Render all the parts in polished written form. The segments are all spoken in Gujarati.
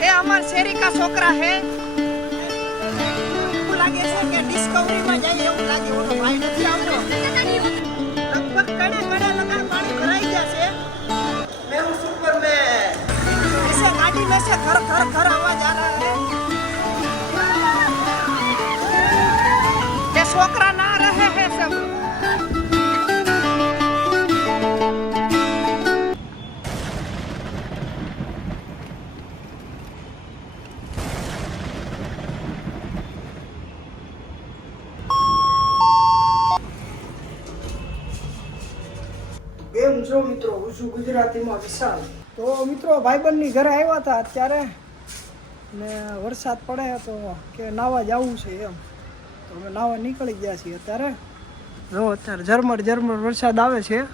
ये हमारे शहरी का छोकरा है लागे છે કે ડિસ્કવરી માં જઈએ એવું લાગે ઓલો ભાઈ નથી આવતો લગભગ કડે લગા પાણી ભરાઈ જશે मैं हूं सुपरमैन इसे गाड़ी में से घर आवाज आ रहा है ये छोकरा ना रहे हैं सब કેમ છો મિત્રો હું છું ગુજરાતીમાં વિશાલ તો મિત્રો ભાઈબંધની ઘરે આવ્યા હતા અત્યારે ને વરસાદ પડે તો કે નાવા જવું છે એમ તો અમે નાવા નીકળી ગયા છીએ અત્યારે જો અત્યારે ઝરમર વરસાદ આવે છે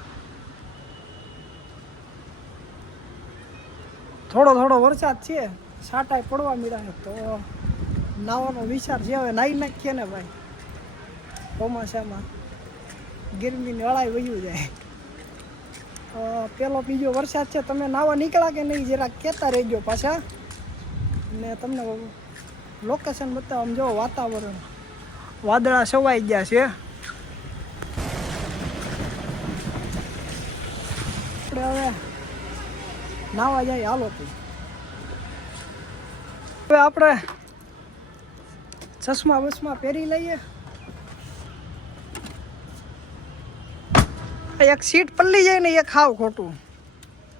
થોડો વરસાદ છે છાંટાઈ પડવા મળ્યા તો નાવાનો વિચાર છે હવે નાહી નાખીએ ને ભાઈ ચોમાસામાં ગરમીની અળાઈ વયું જાય પેલો બીજો વરસાદ છે તમે નાવા નીકળ્યા કે નહીં જરા કહેતા રહેજો પાછા ને તમને લોકેશન બતાવો જો વાતાવરણ વાદળા છવાઈ ગયા છે આપણે હવે નાવા જાય હાલો હવે આપણે ચશ્મા બસમાં પહેરી લઈએ એક સીટ પલ્લી જાય ને એક ખાવ ખોટું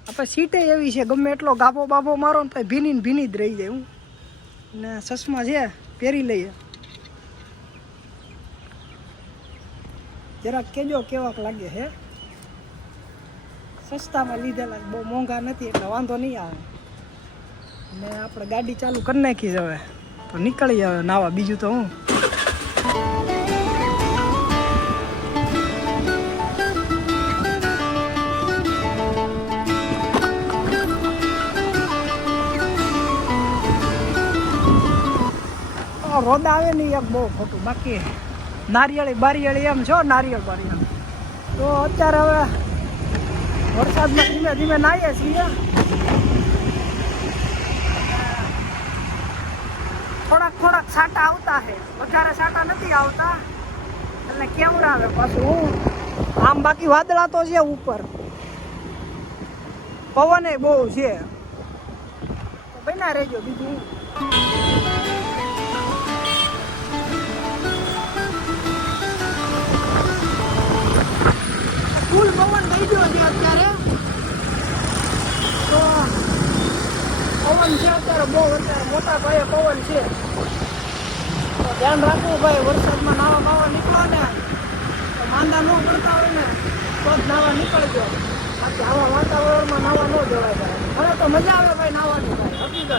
આપણે સીટે એવી છે ગમે એટલો ગાભો બાભો મારો ને પછી ભીની જ રહી જાય હું ને ચશ્મા છે પહેરી લઈએ જરાક કેજો કેવાક લાગે હે સસ્તામાં લીધેલા બહુ મોંઘા નથી એટલે વાંધો નહીં આવે ને આપણે ગાડી ચાલુ કરી નાખી છે હવે તો નીકળી આવે નાવા બીજું તો હું રોદા આવે ને એક બહુ ખોટું બાકી નારિયેળી એમ છો નારિયેળ તો અત્યારે હવે વરસાદમાં ધીમે નાહીએ છીએ થોડાક છાંટા આવતા છે વધારે છાંટા નથી આવતા એટલે કેવું આવે પાછું આમ બાકી વાદળા તો છે ઉપર પવન બહુ છે બના રહેજો બીજું ફૂલ પવન થઈ ગયો છે અત્યારે તો પવન છે અત્યારે બહુ અત્યારે મોટા પાયે પવન છે તો ધ્યાન રાખવું ભાઈ વરસાદમાં નાવા નીકળો ને તો માંદા ન પડતા હોય ને તો જ નાવા નીકળજો બાકી આવા વાતાવરણમાં નાવા ન જવાય હવે તો મજા આવે ભાઈ નાવાની ભાઈ હકીકત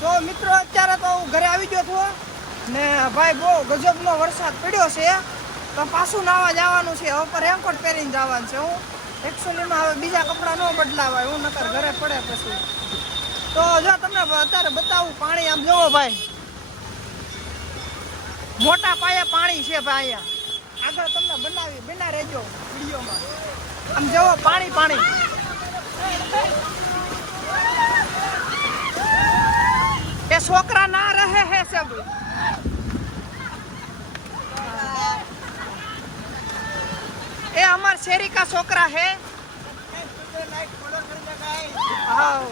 તો મિત્રો અત્યારે તો હું ઘરે આવી ગયો છું ને ભાઈ બહુ ગજબનો વરસાદ પડ્યો છે તો પાછું નાવા જવાનું છે હવે પર રેનકોટ પહેરીને જવાનું છે હું એકચ્યુઅલીમાં હવે બીજા કપડાં ન બદલાવાય હું નકર ઘરે પડે પછી તો જો તમને અત્યારે બતાવું પાણી આમ જોવો ભાઈ મોટા પાયે પાણી છે ભાઈ અહીંયા આગળ તમને બના રહેજો વિડીયોમાં આમ જોવો પાણી એ છોકરા ના રહે હે સબ ये हमारे शहरी का छोकरा है हाँ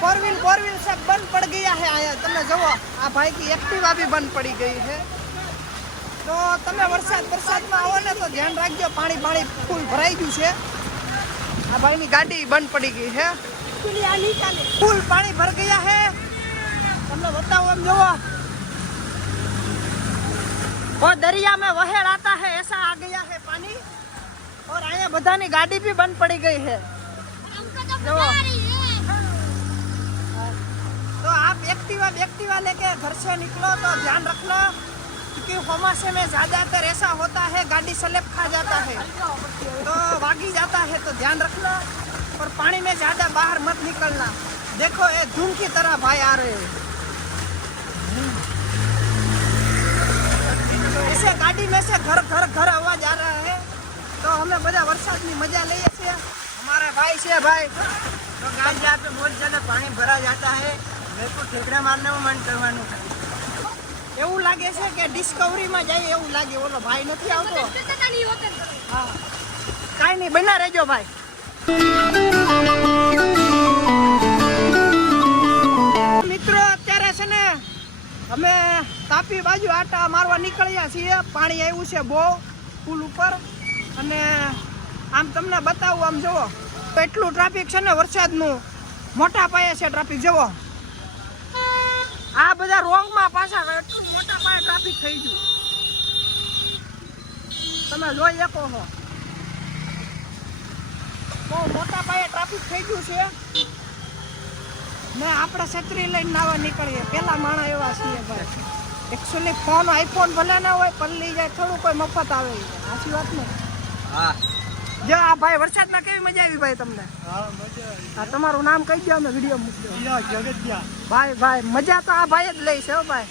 फोर व्हील सब बंद पड़ गया है आया तमे जो आ भाई की एक्टिवा भी बंद पड़ी गई है तो तमे वरसाद में आओ ने तो ध्यान रखજો पानी फूल भराई गયું છે आ भाई की गाड़ी बंद पड़ी गई है फूल पानी भर गया है तमने बताओ हम जो और दरिया में वहेड़ आता है ऐसा आ गया है पानी और आया बधानी गाड़ी भी बंद पड़ी गई है तो आप एक्टिवा लेके घर से निकलो तो ध्यान रखना क्योंकि हमासे में ज्यादातर ऐसा होता है गाड़ी स्लिप खा जाता है तो भागी जाता है तो ध्यान रखना और पानी में ज्यादा बाहर मत निकलना देखो ये धूम की तरह भाई आ रहे हैं ऐसे गाड़ी में से घर आवाज आ रहा है તો અમે બધા વરસાદની મજા લઈએ છીએ. हमारा भाई છે भाई. तो गाइस यहाँ पे बहुत ज्यादा पानी भरा जाता है. मेरे को ठेकड़ा मारने में मन करवाનું था. એવું લાગે છે કે ડિસ્કવરીમાં જાય એવું લાગે. ઓલો ભાઈ નથી આવતો. હા કાંઈ નહીં, બના રહેજો ભાઈ. મિત્રો અત્યારે છે ને અમે તાપી બાજુ આટા મારવા નીકળ્યા છીએ. પાણી આવ્યું છે બહુ પુલ ઉપર, અને આમ તમને બતાવું, આમ જુઓ તો એટલું ટ્રાફિક છે ને વરસાદનું, મોટા પાયે છે ટ્રાફિક. જુઓ આ બધા રોંગમાં પાછા એટલું મોટા પાયે ટ્રાફિક થઈ ગયું, તમે જોઈ શકો છો. બહુ મોટા પાયે ટ્રાફિક થઈ ગયું છે ને આપણે છત્રી લઈને નાવા નીકળીએ. પેલા માણસ એવા છીએ ભાઈ. એકચ્યુઅલી ફોન આઈફોન ભલે ના હોય, પલ્લી જાય થોડું, કોઈ મફત આવે. સાચી વાત ને? હા. જો આ ભાઈ વરસાદમાં કેવી મજા આવી ભાઈ તમને? હા, મજા આવી. આ તમારું નામ કહી દો, અમે વિડીયો મૂકી ભાઈ. ભાઈ મજા તો આ ભાઈ જ લઈ છે ભાઈ.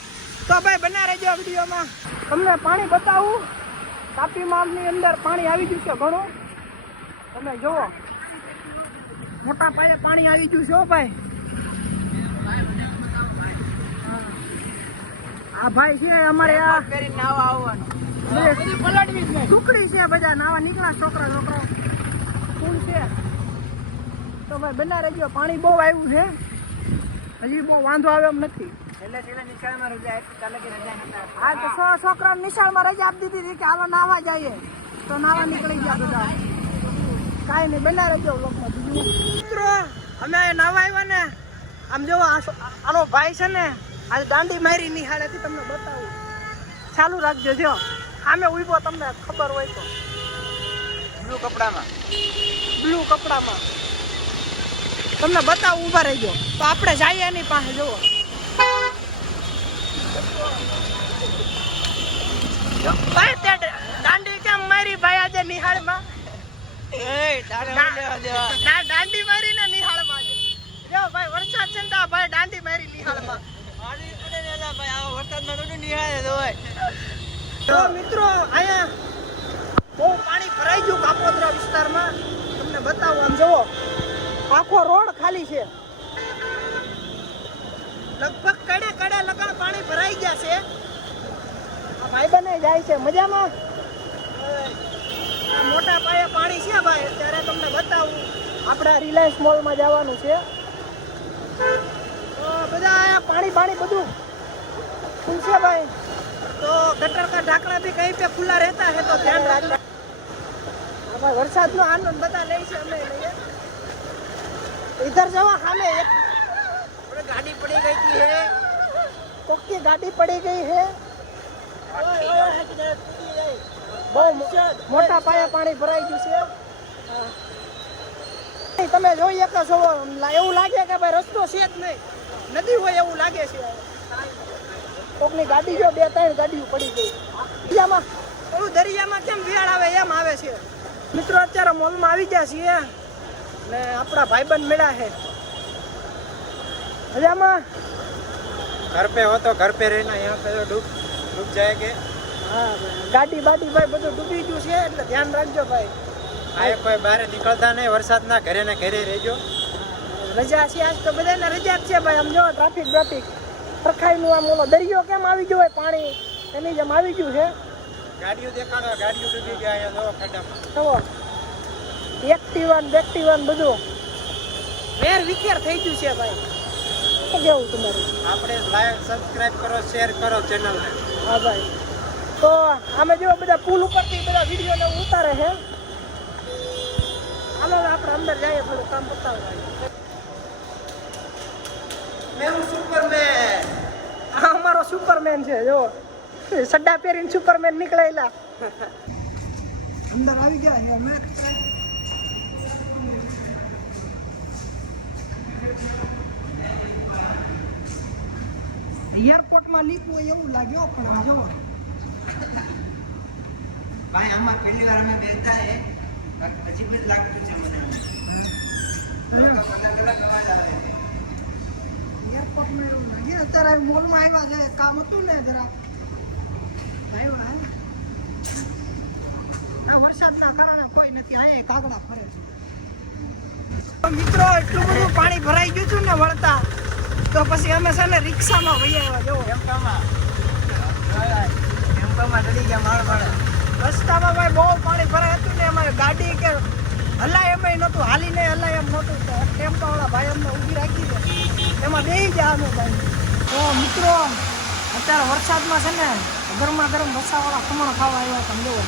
તો ભાઈ બના રહેજો વિડીયોમાં. તમને પાણી બતાવું. તાપી મામની અંદર પાણી આવી ગયું છે ઘણું. તમે જુઓ મોટા પાયે પાણી આવી ગયું છે ભાઈ. આ ભાઈ છે અમારે આ નાવા આવવાનું. ટુકડી છે, બધા નાવા નીકળ્યા છોકરાઓ. ફૂલ છે. તો ભાઈ બના રહેજો. પાણી બહુ આવ્યું છે, હજી બહુ વાંધો આવે એમ નથી. હા તો છોકરાને નિશાળમાં રજા આપી દીધી કે હાલો નાવા જઈએ, તો નાવા નીકળી ગયા બધા. કાંઈ નહીં, બના રહેજો વ્લોગમાં. બીજું મિત્રો અમે નાવા આવ્યા ને, આમ જો આનો ભાઈ છે ને આજે દાંડી મારી નિહાળેથી તમને બતાવું. ચાલુ રાખજો. જો સામે ઉભો, તમને ખબર હોય તો. બ્લુ કપડામાં તમને બતાવું, ઊભા રહેજો. તો આપણે જઈએ એની પાસે. જુઓ ભાઈ તે દાંડી કેમ મારી ભાઈ આજે નિહાળમાં? દાંડી મારી ને નિહાળમાં. જો ભાઈ વરસાદ છે ને ભાઈ દાંડી મારી નિહાળમાં. તો મિત્રો અહીંયા બહુ પાણી ભરાઈ ગયું કાપોદ્રા વિસ્તારમાં. તમને બતાવું, આમ જુઓ આખો રોડ ખાલી છે. લગભગ કડે લગા પાણી ભરાઈ ગયા છે. આ ભાઈ બને જાય છે મજામાં. આ મોટા પાયે પાણી છે ભાઈ. અત્યારે તમને બતાવું, આપણા રિલાયન્સ મોલમાં જવાનું છે. તો બધા અહીંયા પાણી બધું ફૂલ છે ભાઈ. तो गटर का ढाकना भी कहीं पे खुला रहता है, तो ध्यान रखना. भाई वरसाद नो आनंद बता ले से हमें नहीं. इधर जाओ, हमें एक गाड़ी पड़ी गई थी है. कोकी गाड़ी पड़ी गई है. બહુ મોટા પાયે પાણી ભરાઈ ગયું છે. તમે જોઈ શકો છો, એવું લાગે કે ભાઈ રસ્તો છે જ નહીં, નદી હોય એવું લાગે છે. કોકની ગાડી જો 2-3 ગાડીઓ પડી ગઈ. દરિયામાં કેમ વિયાળ આવે એમ આવે છે. મિત્રો અત્યારે મોલમાં આવી ગયા છીએ ને આપણા ભાઈબંધ મળ્યા છે. મજામાં? घर पे हो तो घर पे रहना, यहाँ पे तो डूब जाएंगे. હા ગાડી ભાઈ બધું ડૂબી ગયું છે, એટલે ધ્યાન રાખજો ભાઈ. આ કોઈ બહાર નીકળતા નહીં, વરસાદના ઘરે ને ઘરે રહેજો. રજા છે આજ તો બધાને રજા જ છે ભાઈ. આમ જો ટ્રાફિક સરખાઈનું આમ ઓલો દરિયો કેમ આવી ગયો હોય, પાણી એની જેમ આવી ગયું છે. ગાડીઓ દેખાડો, ગાડીઓ ડૂબી ગયા અહીંયા ખड्डाમાં. તો એક્ટિવા બધું વેર વિખેર થઈ ગયું છે ભાઈ. શું કેવું તમારું? આપણે લાઈક સબસ્ક્રાઇબ કરો, શેર કરો ચેનલને. હા ભાઈ. તો આમે જો બધા પુલ ઉપરથી બધા વિડીયોને ઉતારે છે. હાલો આપણે અંદર જઈએ, થોડું કામ પતાવવા. મેં હું સુપરમેન. આ અમારો સુપરમેન છે. જો સડ્ડા પહેરીને સુપરમેન નીકળેલા. અંદર આવી ગયા છે અમે. એરપોર્ટમાં લીકું હોય એવું લાગ્યો, પણ જો ભાઈ અમાર પહેલી વાર અમે બેઠા હે, અજીબ જ લાગતું છે મને. એરપોર્ટમાં એવું લાગે. અત્યારે મોલમાં આવ્યા છે, કામ હતું ને જરા આવ્યા. આ વરસાદના કારણે કોઈ નથી, અહીંયા કાગડા ફરે છે. તો મિત્રો એટલું બધું પાણી ભરાઈ ગયું હતું ને વળતા, તો પછી અમે છે ને રિક્ષામાં વહી આવ્યા. જો ટેમ્પોમાં ચડી ગયા માળ માળે. રસ્તામાં ભાઈ બહુ પાણી ભરાય હતું ને અમારે ગાડી કે હલાય એમ નહોતું, હાલી નહીં હલાય એમ નહોતું. તો ટેમ્પાવાળા ભાઈ અમને ઊભી રાખી દે, એમાં બેસી ગયા અમે ભાઈ. તો મિત્રો અત્યારે વરસાદમાં છે ને ગરમા ગરમ રસાવાળા ખમણ ખાવા આવ્યા તમે જુઓ.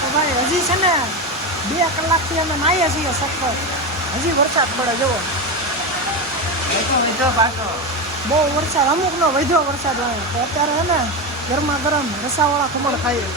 તો ભાઈ હજી છે ને 2 કલાકથી અમે નાહીએ છીએ સખત, હજી વરસાદ પડે જુઓ. મીઠો પાછો બહુ વરસાદ, અમુકનો વધ્યો વરસાદ આવે. તો અત્યારે છે ને ગરમા ગરમ રસાવાળા ખમણ ખાઈએ.